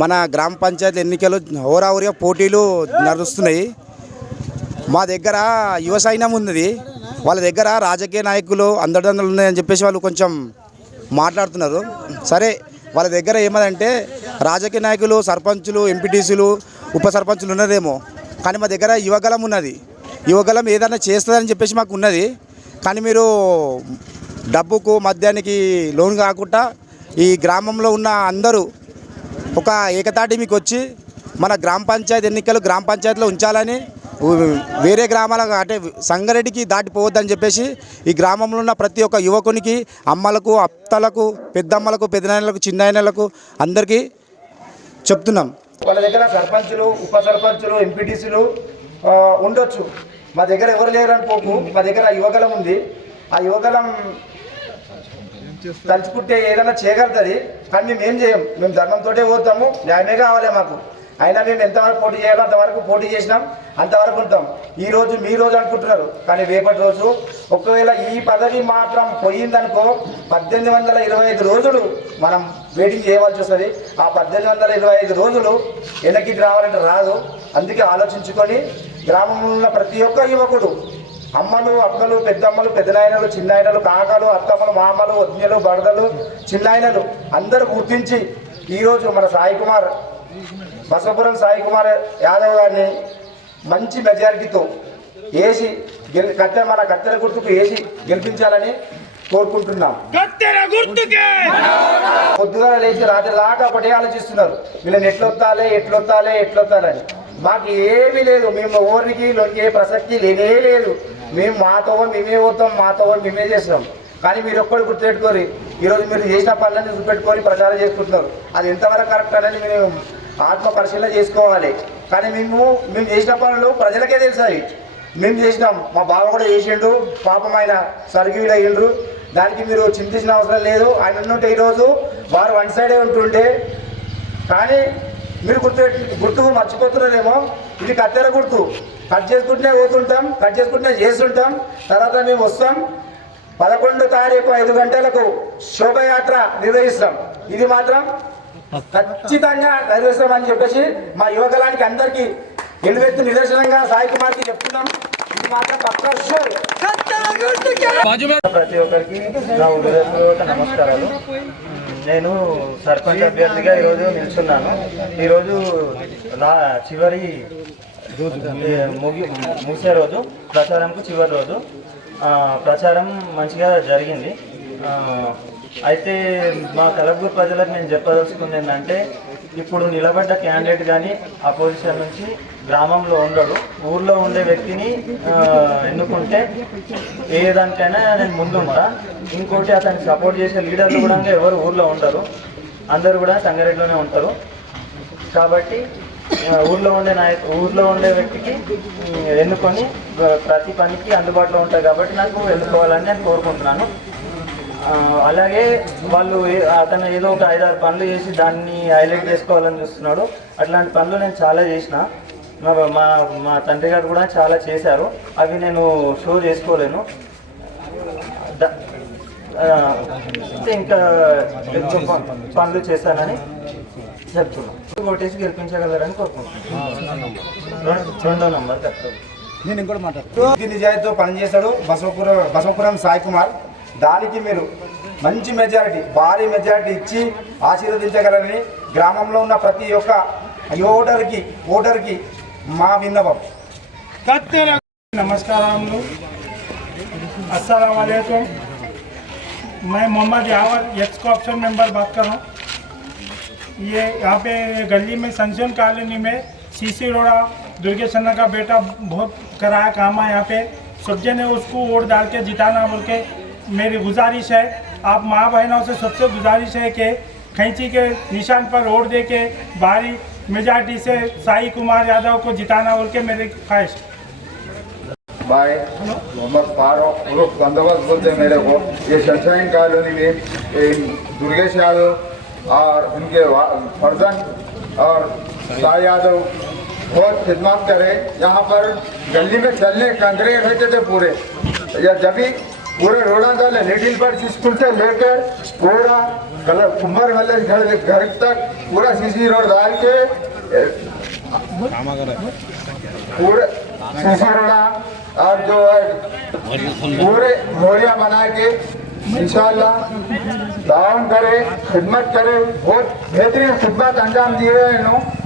మన గ్రామ పంచాయతీ ఎన్నికలు హోరాహోరీగా పోటీలు నడుస్తున్నాయి. మా దగ్గర యువ సైన్యం ఉన్నది. వాళ్ళ దగ్గర రాజకీయ నాయకులు అందడందలు ఉన్నాయని చెప్పేసి వాళ్ళు కొంచెం మాట్లాడుతున్నారు. సరే వాళ్ళ దగ్గర ఏమదంటే రాజకీయ నాయకులు సర్పంచులు ఎంపీటీసీలు ఉప సర్పంచులు ఉన్నదేమో కానీ మా దగ్గర యువగలం ఉన్నది. యువగలం ఏదైనా చేస్తుందని చెప్పేసి మాకు ఉన్నది. కానీ మీరు డబ్బుకు మద్యానికి లోన్ కాకుండా ఈ గ్రామంలో ఉన్న అందరూ ఒక ఏకతాటి మీకు వచ్చి మన గ్రామ పంచాయతీ ఎన్నికలు గ్రామ పంచాయతీలో ఉంచాలని వేరే గ్రామాలకు అంటే సంగారెడ్డికి దాటిపోవద్దని చెప్పేసి ఈ గ్రామంలో ఉన్న ప్రతి ఒక్క యువకునికి అమ్మలకు అత్తలకు పెద్దమ్మలకు పెద్దనాయనలకు చిన్నాయనలకు అందరికీ చెప్తున్నాం. వాళ్ళ దగ్గర సర్పంచులు ఉప సర్పంచులు ఎంపీటీసీలు ఉండొచ్చు. మా దగ్గర ఎవరు లేరు అనుకోకు మా దగ్గర యువగలం ఉంది. ఆ యువగలం తలుచుకుంటే ఏదైనా చేయగలుగుతుంది కానీ మేము ఏం చేయం? మేము ధర్మంతోటే పోతాము న్యాయమే కావాలి మాకు. అయినా మేము ఎంతవరకు పోటీ చేయాలో అంతవరకు పోటీ చేసినాం అంతవరకు ఉంటాం. ఈ రోజు మీ రోజు అనుకుంటున్నారు కానీ రేపటి రోజు ఒకవేళ ఈ పదవి మాత్రం పోయిందనుకో పద్దెనిమిది వందల ఇరవై ఐదు రోజులు మనం వెయిటింగ్ చేయవలసి వస్తుంది. ఆ పద్దెనిమిది వందల ఇరవై ఐదు రోజులు వెనక్కి రావాలంటే రాదు. అందుకే ఆలోచించుకొని గ్రామంలో ఉన్న ప్రతి ఒక్క యువకుడు అమ్మలు అక్కలు పెద్దమ్మలు పెద్దనాయనలు చిన్నాయనలు కాకలు అత్తమ్మలు మామలు వజ్ఞలు బడదలు చిన్నాయనలు అందరూ గుర్తించి ఈరోజు మన సాయి కుమార్ బసవపురం సాయి కుమార్ యాదవ్ గారిని మంచి మెజారిటీతో వేసి గెలి కత్తెర మన కత్తెర గుర్తుకు వేసి గెలిపించాలని కోరుకుంటున్నాం. పొద్దుగా లేచి రాత్రి దాకా ఒకటే ఆలోచిస్తున్నారు. వీళ్ళని ఎట్లొత్తాలే ఎట్లొత్తాలే ఎట్లొత్తాలని. మాకు ఏమీ లేదు. మేము ఎవరికి లొంగే ప్రసక్తి లేనే లేదు. మేము మాతో మేమే పోతాం మాతో మేమే చేస్తాం. కానీ మీరు ఒక్కడు గుర్తుపెట్టుకోరు ఈరోజు మీరు చేసిన పనులన్నీ గుర్తుపెట్టుకొని ప్రచారం చేసుకుంటున్నారు. అది ఎంతవరకు కరెక్ట్ అనేది మేము ఆత్మ పరిశీలన చేసుకోవాలి. కానీ మేము మేము చేసిన పనులు ప్రజలకే తెలుసాయి మేము చేసినాం మా బావ కూడా చేసిండు పాపం ఆయన సర్గీడ్ అయ్యిండ్రు దానికి మీరు చింతించిన అవసరం లేదు. ఆయన ఉన్నట్టు ఈరోజు వారు వన్ సైడే ఉంటుండే కానీ మీరు గుర్తు గుర్తు మర్చిపోతున్నారేమో ఇది కత్తెర గుర్తు. కట్ చేసుకుంటూనే పోతుంటాం కట్ చేసుకుంటూనే చేస్తుంటాం. తర్వాత మేము వస్తాం. పదకొండు తారీఖు ఐదు గంటలకు శోభయాత్ర నిర్వహిస్తాం. ఇది మాత్రం ఖచ్చితంగా నిర్వహిస్తామని చెప్పేసి మా యువకలానికి అందరికీ ఎలువెత్తు నిదర్శనంగా సాయి కుమార్కి చెప్తున్నాం. ఇది మాత్రం పక్క ప్రతి ఒక్కరికి నా హృదయపూర్వక నమస్కారాలు. నేను సర్పంచ్ అభ్యర్థిగా ఈరోజు నిల్చున్నాను. ఈరోజు నా చివరి ముగిసే రోజు ప్రచారంకు చివరి రోజు. ప్రచారం మంచిగా జరిగింది. అయితే మా కలగూరు ప్రజలకు నేను చెప్పదలుచుకుంది ఏంటంటే ఇప్పుడు నిలబడ్డ క్యాండిడేట్ కానీ అపోజిషన్ నుంచి గ్రామంలో ఉండడు. ఊర్లో ఉండే వ్యక్తిని ఎన్నుకుంటే ఏ దానికైనా నేను ముందుంటా ఇంకోటి అతనికి సపోర్ట్ చేసే లీడర్లు కూడా ఎవరు ఊర్లో ఉండరు. అందరు కూడా సంగారెడ్డిలోనే ఉంటారు. కాబట్టి ఊర్లో ఉండే నాయకు ఊర్లో ఉండే వ్యక్తికి ఎన్నుకొని ప్రతి పనికి అందుబాటులో ఉంటారు కాబట్టి నాకు ఎన్నుకోవాలని నేను కోరుకుంటున్నాను. అలాగే వాళ్ళు అతను ఏదో ఒక ఐదారు పనులు చేసి దాన్ని హైలైట్ చేసుకోవాలని చూస్తున్నాడు. అట్లాంటి పనులు నేను చాలా చేసిన. మా మా మా తండ్రి గారు కూడా చాలా చేశారు. అవి నేను షో చేసుకోలేను. ఇంకా పనులు చేశానని చెప్తున్నాను. ఓటేసి గెలిపించగలరని కోరుకుంటున్నాను రెం- రెండో నంబర్ కరెక్ట్ నీతి నిజాయితీతో పనిచేశాడు బసవపురం బసవపురం సాయి కుమార్ దానికి మీరు మంచి మెజారిటీ భారీ మెజారిటీ ఇచ్చి ఆశీర్వదించగలరని గ్రామంలో ఉన్న ప్రతి ఒక్క ఓటర్కి ఓటర్కి మా విన్నపం కత్తెర नमस्कार अस्सलाम वालेकुम मैं Mohammad Yawar ex cooption member बात कर रहा हूँ ये यहाँ पे गली में संशन कॉलोनी में सीसी रोड़ा दुर्गे सन्ना का बेटा बहुत कराया काम है यहाँ पे। सब जने उसको वोट डाल के जिताना बोल के मेरी गुजारिश है। आप माँ बहनों से सबसे गुजारिश है कि खैंची के निशान पर वोट दे के भारी मेजॉरिटी से साई कुमार यादव को जिताना बोल के मेरी ख्वाहिश। बाय। मोहम्मद फारूक उर्फ़ बंदोबस्त बोलते मेरे को। ये सनशाइन कॉलोनी में दुर्गेश यादव और उनके फर्जन और शाह यादव बहुत खिदमत करे। यहाँ पर गली में चलने कंकरे रहते थे पूरे। या जब भी पूरे रोड़ा डाले लिटिल बर्ड स्कूल से लेकर पूरा कलर कुमार वाले घर घर तक पूरा सीसी रोड डाल के पूरे सीसी रोड़ा और जो है, पूरे मोरिया बना के इंशाल्लाह ताउन करे खिदमत करे बहुत बेहतरीन खिदमत अंजाम दिए हैं इन्होंने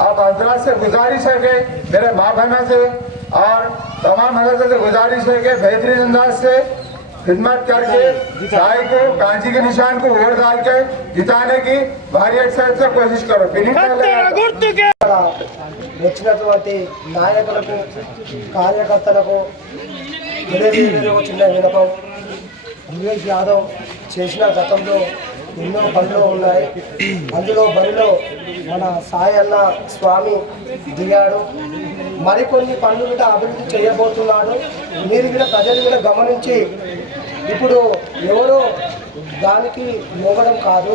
आप हजरात से गुजारिश है कि मेरे माँ बहनों से और तमाम हजरत से गुजारिश है कि बेहतरीन अंदाज से खिदमत करके साई को कांची के निशान को वोट डाल के जिताने की भारी एक्सरसाइज से कोशिश करो फिनिश కత్తెర గుర్తుకే వచ్చినటువంటి నాయకులకు కార్యకర్తలకు తెలియజేయడం ఒక చిన్న వినపం దినేష్ యాదవ్ చేసిన గతంలో ఎన్నో పనులు ఉన్నాయి అందులో బరిలో మన సాయి అన్న స్వామి దిగాడు మరికొన్ని పనులు కూడా అభివృద్ధి చేయబోతున్నాడు మీరు కూడా ప్రజలు కూడా గమనించి ఇప్పుడు ఎవరో దానికి లొంగడం కాదు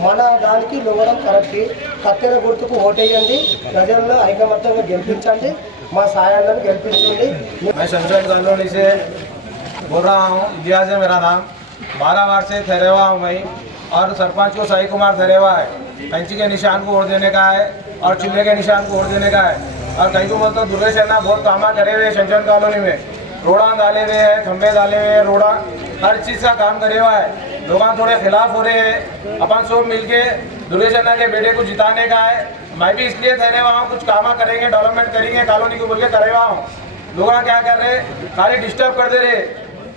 మన దానికి లొంగడం కరెక్ట్ కత్తెర గుర్తుకు ఓటేయండి ప్రజలను ఐకమత్యంగా గెలిపించండి మా సాయాలను గెలిపించండి मैं शमशान कॉलोनी से बोल रहा हूँ इतिहास है मेरा नाम। बारह बार से हुआ हूँ मैं। और सरपंच को साई कुमार हुआ है। कंची के निशान को वोट देने का है और चूल्हे के निशान को वोट देने का है। और कहीं को बोलते दुर्गे सेना बहुत कामा करे हुए हैं शमशान कॉलोनी में। रोड़ा डाले हुए हैं खंभे डाले हुए हैं, रोड़ा। हर चीज़ का काम करे हुआ है। लोग थोड़े खिलाफ हो रहे हैं। अपन सब मिलके दुर्गे सेना के बेटे को जिताने का है। मैं भी इसलिए ठहरे हुआ हूँ, कुछ कामा करेंगे डेवलपमेंट करेंगे, कॉलोनी को बोल के करे हुआ हूँ। लोग क्या कर रहे खाली डिस्टर्ब कर दे रहे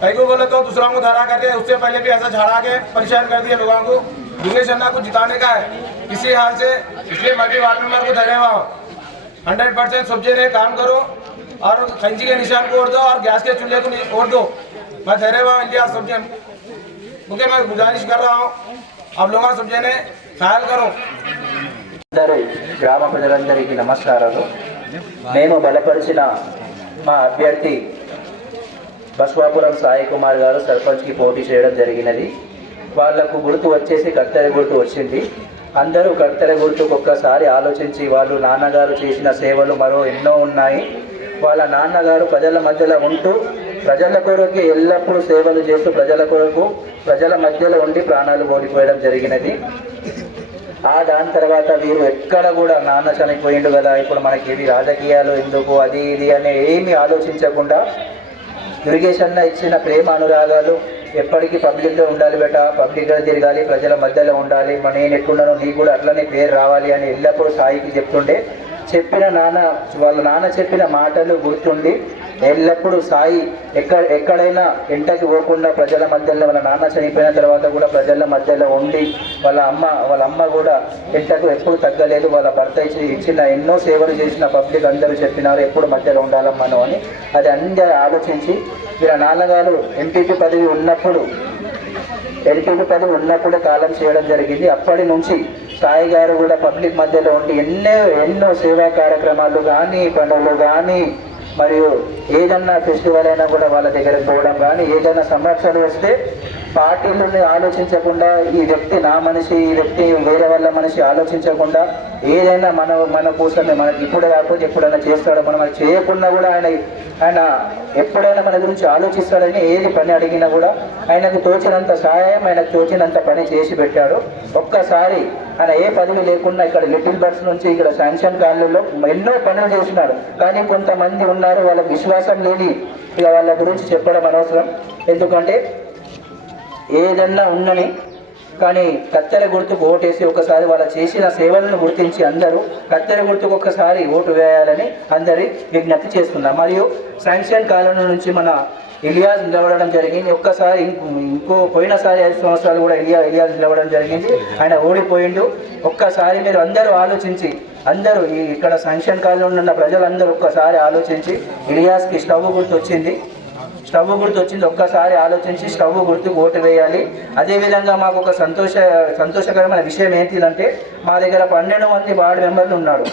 कई को बोले तो दूसरों को धरा करके उससे पहले भी ऐसा झाड़ा के परेशान कर दिए लोगों को दुर्गे शर्मा को जिताने का है किसी हाल से इसलिए मैं भी वार्ड मेंबर को धरे हुआ हूँ हंड्रेड परसेंट सब्जी ने काम करो और खंजी के निशान को ओढ़ दो और गैस के चूल्हे को ओढ़ दो मैं धरे हुआ हूँ इंडिया सब्जी क्योंकि मैं गुजारिश कर रहा हूँ आप लोगों सब्जी ने ख्याल करो అందరూ గ్రామ ప్రజలందరికీ నమస్కారాలు మేము బలపరిచిన మా అభ్యర్థి బస్వాపురం సాయి కుమార్ గారు సర్పంచ్కి పోటీ చేయడం జరిగినది. వాళ్ళకు గుర్తు వచ్చేసి కత్తెర గుర్తు వచ్చింది. అందరూ కత్తెర గుర్తుకు ఒక్కసారి ఆలోచించి వాళ్ళు నాన్నగారు చేసిన సేవలు మరో ఎన్నో ఉన్నాయి. వాళ్ళ నాన్నగారు ప్రజల మధ్యలో ఉంటూ ప్రజల కొరకు ఎల్లప్పుడూ సేవలు చేస్తూ ప్రజల కొరకు ప్రజల మధ్యలో ఉండి ప్రాణాలు కోల్పోయడం జరిగినది. ఆ దాని తర్వాత వీరు ఎక్కడ కూడా నాన్న చనిపోయిండు కదా. ఇప్పుడు మనకి ఇది రాజకీయాలు ఎందుకు? అది ఇది అని ఏమి ఆలోచించకుండా ఇరిగేషన్లో ఇచ్చిన ప్రేమ అనురాగాలు ఎప్పటికీ పబ్లిక్లో ఉండాలి బెట. పబ్లిక్గా తిరగాలి ప్రజల మధ్యలో ఉండాలి. మన నేను ఎట్లున్నానో నీకు కూడా అట్లనే పేరు రావాలి అని ఎల్లప్పుడూ సాయికి చెప్తుండే. చెప్పిన నాన్న వాళ్ళ నాన్న చెప్పిన మాటలు గుర్తుండి ఎల్లప్పుడూ సాయి ఎక్కడ ఎక్కడైనా ఎంటకి పోకుండా ప్రజల మధ్యలో వాళ్ళ నాన్న చనిపోయిన తర్వాత కూడా ప్రజల మధ్యలో ఉండి వాళ్ళ అమ్మ వాళ్ళ అమ్మ కూడా ఎంటకు ఎప్పుడు తగ్గలేదు. వాళ్ళ భర్త ఇచ్చి ఇచ్చిన ఎన్నో సేవలు చేసిన పబ్లిక్ అందరూ చెప్పినారు ఎప్పుడు మధ్యలో ఉండాలమ్మను అని. అది అందరూ ఆలోచించి వీళ్ళ నాన్నగారు ఎంపీపీ పదవి ఉన్నప్పుడు ఎల్పీపీ పదవి ఉన్నప్పుడే కాలం చేయడం జరిగింది. అప్పటి నుంచి సాయి గారు కూడా పబ్లిక్ మధ్యలో ఉండి ఎన్నో ఎన్నో సేవా కార్యక్రమాలు కానీ పనులు కానీ మరియు ఏదన్నా ఫెస్టివల్ అయినా కూడా వాళ్ళ దగ్గరకు పోవడం కానీ ఏదైనా సంరక్షణ వస్తే పార్టీలని ఆలోచించకుండా ఈ వ్యక్తి నా మనిషి ఈ వ్యక్తి వేరే వాళ్ళ మనిషి ఆలోచించకుండా ఏదైనా మన మన కోసమే మనకి ఇప్పుడే కాకపోతే ఎప్పుడైనా చేస్తాడో మనం అది చేయకుండా కూడా ఆయన ఆయన ఎప్పుడైనా మన గురించి ఆలోచిస్తాడని ఏది పని అడిగినా కూడా ఆయనకు తోచినంత సహాయం ఆయనకు తోచినంత పని చేసి పెట్టాడు. ఒక్కసారి ఆయన ఏ పదవి లేకుండా ఇక్కడ లిటిల్ బర్డ్స్ నుంచి ఇక్కడ శాంక్షన్ కాలనీలో ఎన్నో పనులు చేసినాడు. కానీ కొంతమంది ఉన్నారు వాళ్ళకి విశ్వాసం లేని ఇక వాళ్ళ గురించి చెప్పడం అనవసరం. ఎందుకంటే ఏదన్నా ఉన్నని కానీ కత్తెర గుర్తుకు ఓటేసి ఒకసారి వాళ్ళ చేసిన సేవలను గుర్తించి అందరూ కత్తెర గుర్తుకు ఒకసారి ఓటు వేయాలని అందరి విజ్ఞప్తి చేస్తున్నారు. మరియు శాంక్షన్ కాలం నుంచి మన ఇలియాస్ నిలబడడం జరిగింది. ఒక్కసారి ఇంకో- పోయినసారి ఐదు సంవత్సరాలు కూడా ఇలియా ఇలియాస్ నిలబడడం జరిగింది. ఆయన ఓడిపోయిండు. ఒక్కసారి మీరు అందరూ ఆలోచించి అందరూ ఈ ఇక్కడ శాంక్షన్ కాలంలో ఉన్న ప్రజలందరూ ఒక్కసారి ఆలోచించి ఇలియాస్కి స్టవ్ గుర్తు వచ్చింది స్టవ్ గుర్తు వచ్చింది ఒక్కసారి ఆలోచించి స్టవ్ గుర్తుకు ఓటు వేయాలి. అదేవిధంగా మాకు ఒక సంతోష సంతోషకరమైన విషయం ఏంటిదంటే మా దగ్గర పన్నెండు మంది వార్డు మెంబర్లు ఉన్నారు.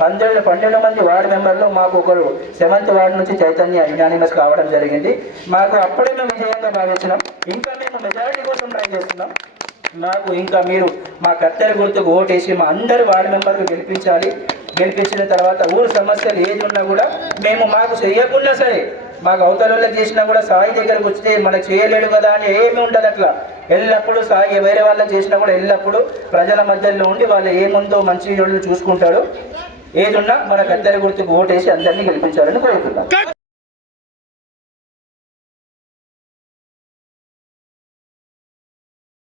పన్నెండు పన్నెండు మంది వార్డు మెంబర్లు మాకు ఒకరు సెవెంత్ వార్డు నుంచి చైతన్య యునానిమస్ కావడం జరిగింది. మాకు అప్పుడే మేము విజయంగా భావించినాం. ఇంకా మేము మెజారిటీ కోసం ట్రై చేస్తున్నాం. నాకు ఇంకా మీరు మా కత్తెర గుర్తుకు ఓటేసి మా అందరి వార్డు మెంబర్లు గెలిపించాలి. గెలిపించిన తర్వాత ఊరు సమస్యలు ఏది ఉన్నా కూడా మేము మాకు చేయకుండా సరే మాకు అవతల చేసినా కూడా సాయి దగ్గరకు వస్తే మనకు చేయలేడు కదా అని ఏమి ఉండదు అట్లా. ఎల్లప్పుడూ సాయి వేరే వాళ్ళకి చేసినా కూడా ఎల్లప్పుడూ ప్రజల మధ్యలో ఉండి వాళ్ళు ఏముందో మంచి చూసుకుంటాడు ఏదున్నా మన కత్తెర గుర్తుకు ఓటేసి అందరినీ గెలిపించాలని కోరుతున్నాను